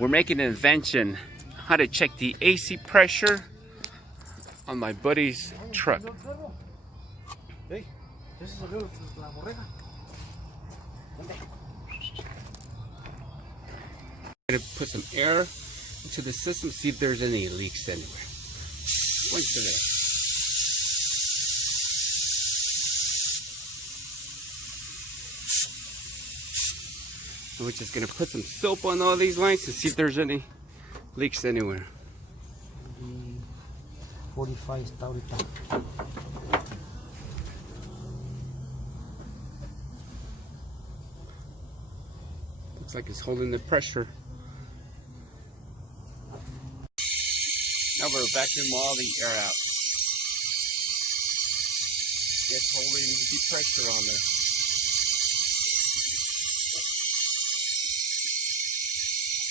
We're making an invention how to check the AC pressure on my buddy's truck. Hey, this is a little la borrega. I'm gonna put some air into the system, see if there's any leaks anywhere. One to there. And we're just gonna put some soap on all these lines to see if there's any leaks anywhere. 45 está ahorita. Looks like it's holding the pressure. Now we're vacuuming all the air out. It's holding the pressure on there.